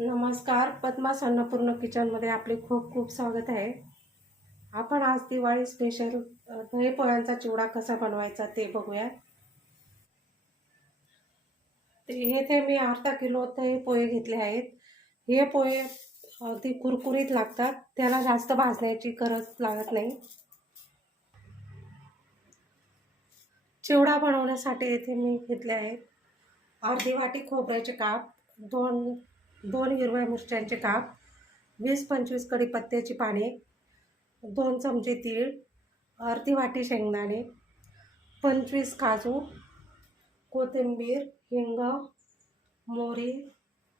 नमस्कार, पद्मास अन्नपूर्ण किचनमध्ये आपले खूप खूप स्वागत आहे. आपण आज दिवाळी स्पेशल दही पोह्यांचा चिवडा कसा बनवायचा ते बघूया. येथे मी अर्धा किलो दही पोहे घेतले आहेत. हे पोहे अगदी कुरकुरीत लागतात, त्याला जास्त भाजण्याची गरज लागत नाही. चिवडा बनवण्यासाठी येथे मी घेतले आहेत अर्धी वाटी खोबऱ्याचे काप, दोन दोन हिरव्या मिरच्यांचे काप, 20-25 कढीपत्त्याची पाने, 2 चमचे तीळ, अर्धी वाटी शेंगदाणे, 25 काजू, कोथिंबीर, हिंग, मोहरी,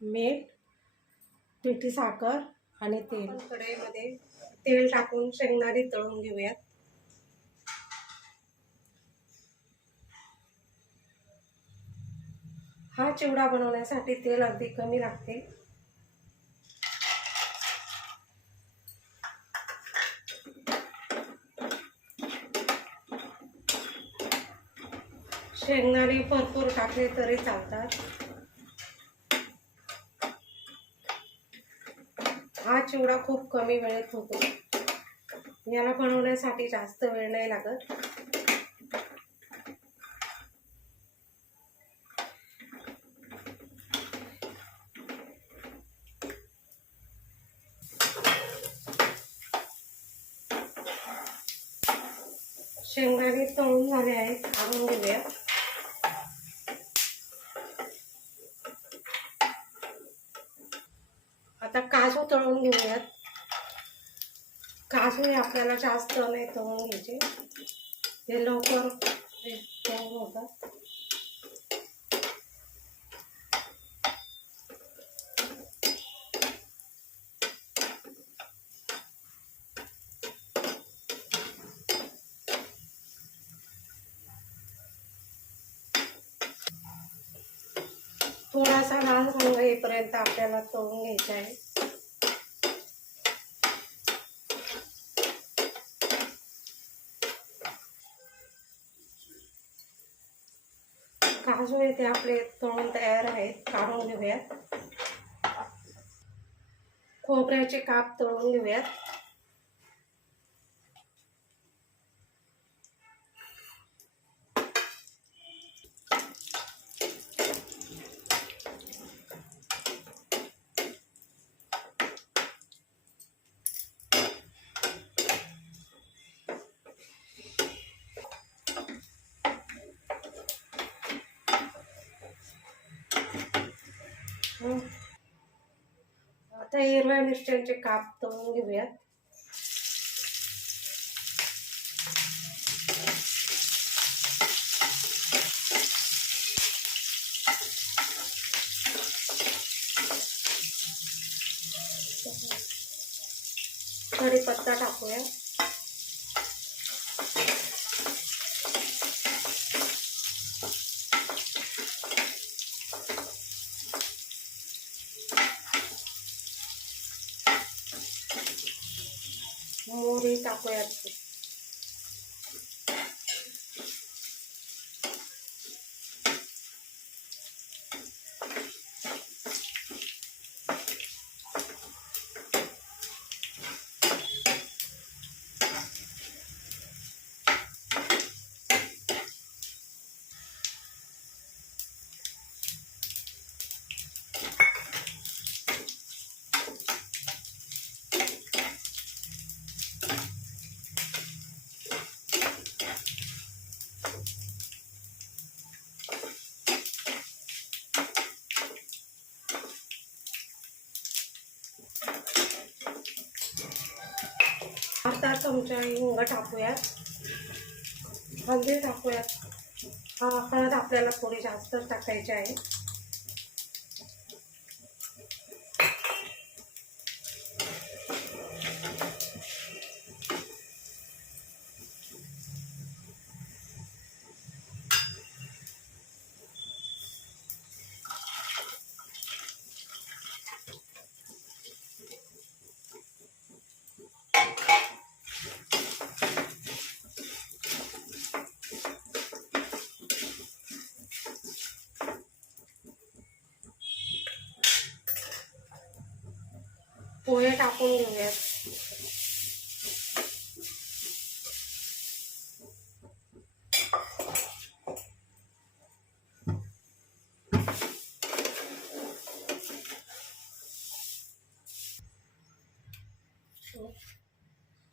मीठ, पिठी साखर आणि तेल. कढईमध्ये तेल टाकून शेंगदाणे तळून घेऊयात. हा चिवडा बनवण्यासाठी तेल अगदी कमी लागते. शेंगदाणे भरपूर टाकले तरी चालतात. हा चिवडा खूप कमी वेळेत होतो. याला बनवण्यासाठी जास्त वेळ नाही लागत. शेंगदाणे तळून झाले आहेत, काढून घेऊया. आता काजू तळून घेऊयात. काजू हे आपल्याला जास्त नाही तळून घ्यायचे, हे लवकर तळून होतात. थोडासा लाल रंग येईपर्यंत आपल्याला तळून घ्यायचा आहे. काजू येथे आपले तळून तयार आहेत, काढून घेऊयात. खोबऱ्याचे काप तळून घेऊयात. आता हिरव्या मिरच्यांचे काप तळून घेऊयात. कढीपत्ता टाकूया. मोहरी टाकूयात. अर्धा चमचा हिंग टाकूयात. हळदी टाकूयात. हळद आपल्याला थोडी जास्त टाकायची आहे. पोहे टाकून घेऊयात.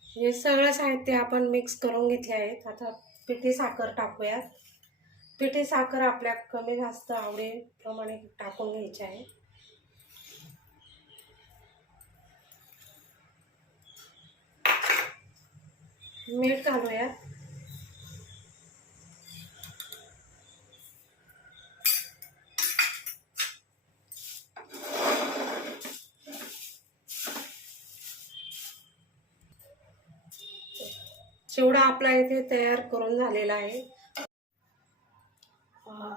हे सगळं साहित्य आपण मिक्स करून घेतले आहेत. आता पिठी साखर टाकूयात. पिठी साखर आपल्या कमी जास्त आवडीप्रमाणे टाकून घ्यायची आहे. मीठ घालूयात. चिवडा आपला इथे तयार करून झालेला आहे.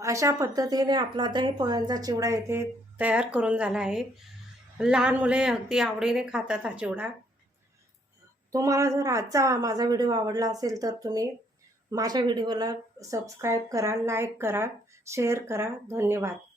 अशा पद्धतीने आपला दही पोह्यांचा चिवडा इथे तयार करून झाला आहे. लहान मुले अगदी आवडीने खातात हा चिवडा. तुम्हाला जर आजचा माझा व्हिडिओ आवडला असेल तर तुम्ही माझ्या व्हिडिओला सबस्क्राईब करा, लाईक करा, शेअर करा. धन्यवाद.